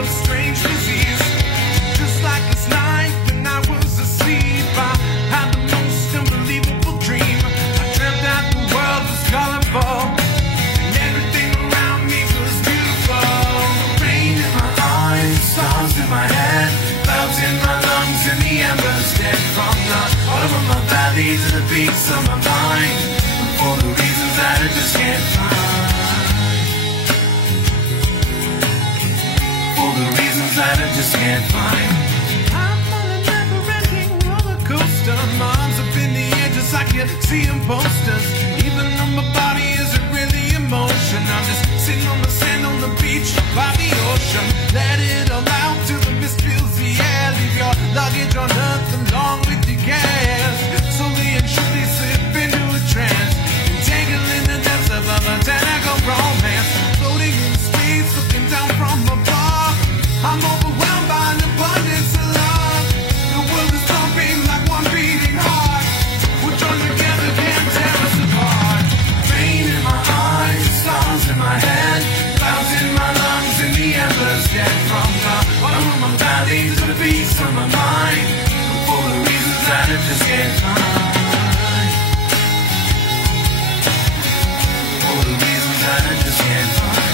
of strange disease. Just like this night when I was asleep, I had the most unbelievable dream. I dreamt that the world was colorful and everything around me was beautiful. Rain in my eyes, stars in my head, clouds in my lungs, and the embers dead. From the bottom of my valley to the peaks of my mind, for the reasons that I just can't find. For the reasons that I just can't find. I'm on a never-ending roller coaster. My arms up in the air just like you see in posters. Even though my body isn't really in motion, I'm just sitting on the sand on the beach by the ocean. Let it all out till the mist fills the air. Leave your luggage on earth along with your gas. Slowly and surely slip into a trance, entangled in the depths of a botanical romance. Floating in space, looking down from above, I'm overwhelmed by an abundance of love. The world is pumping like one beating heart. We're joined together, can't tear us apart. Rain in my eyes, stars in my head, clouds in my lungs, and the embers dead. From the bottom of my valley to the peace of my mind, for the reasons that I just can't find. For the reasons that I just can't find.